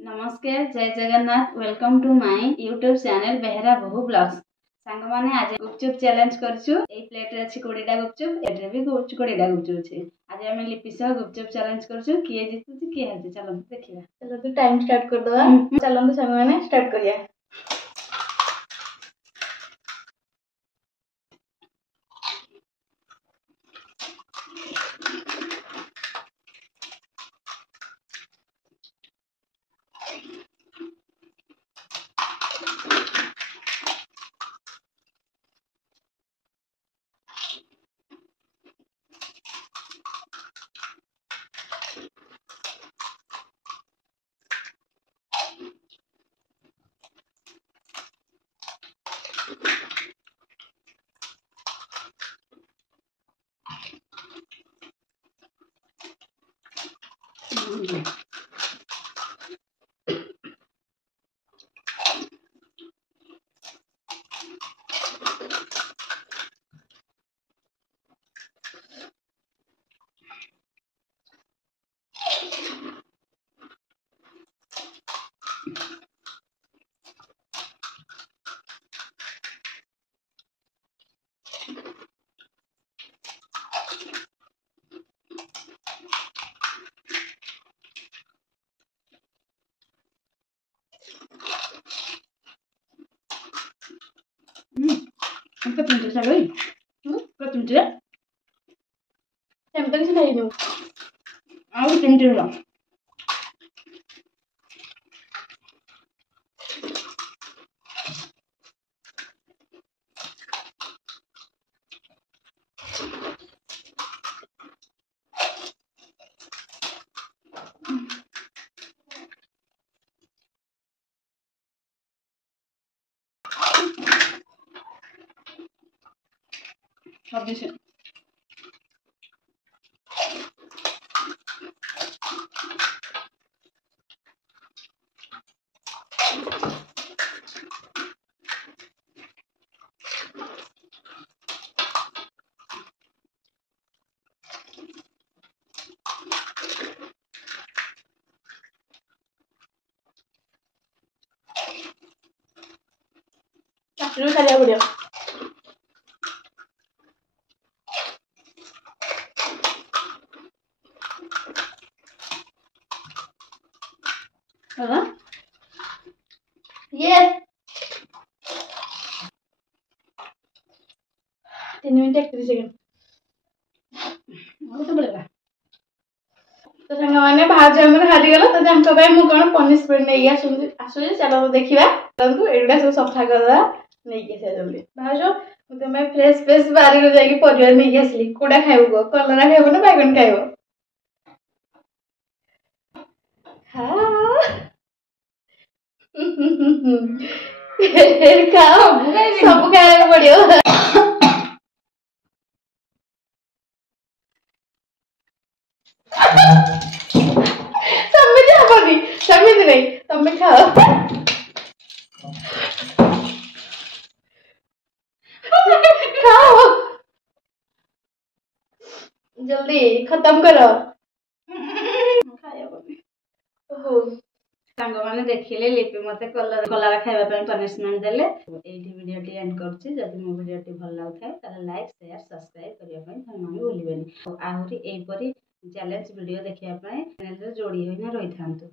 नमस्कार जय Jagannath welcome to my YouTube channel Behera बहु ब्लॉग्स सांग माने आज गुपचुप चैलेंज करछु ए प्लेट रे अछि 20 टा गुपचुप एटे भी 20 टा गुपचुप अछि आज हम लिपि सह गुपचुप चैलेंज करछु किए जितुछि किए हारछि चलो देखिबा चलो तो टाइम स्टार्ट कर दवा चलो तो सांग माने स्टार्ट करिया हमके पिंटर चलोई को पिंटर हम तो किसी नहीं नु आउ पिंटर ला सब दिस शुरू करिया बढ़िया हां यस 3 मिनट 31 सेकंड और तो बोलेगा तो सांग माने भाज हमर हारि गेलो तो हमको भाई मु कोन पनिशमेंट नै गया सुन आसु चलो देखिबा तंतु एडा सब सफा करदा नै के से जल्दी भाजो मु तो मैं फ्रेश बारी रो जाई परिवार नै गेसली कोडा खाइबो कलरा खाइबो ना बैगन खाइबो हां खाओ सब खाए पड़ियो समिति हबनी समिति नहीं तुम खाओ खाओ जल्दी खत्म करो खाया बनी ओहो सांग माने देखिले लिपि मते कलरा खाइबा पय पनिशमेंट देले एठी वीडियो टी एंड करछि जदि मो वीडियो टी भल लागथाय ताले लाइक शेयर सब्सक्राइब करिया पय धन्यवाद भूलिबेनी आहुरी एई परी चैलेंज वीडियो देखिया पय चैनल रे जोड़ी होइना रहिथांतु।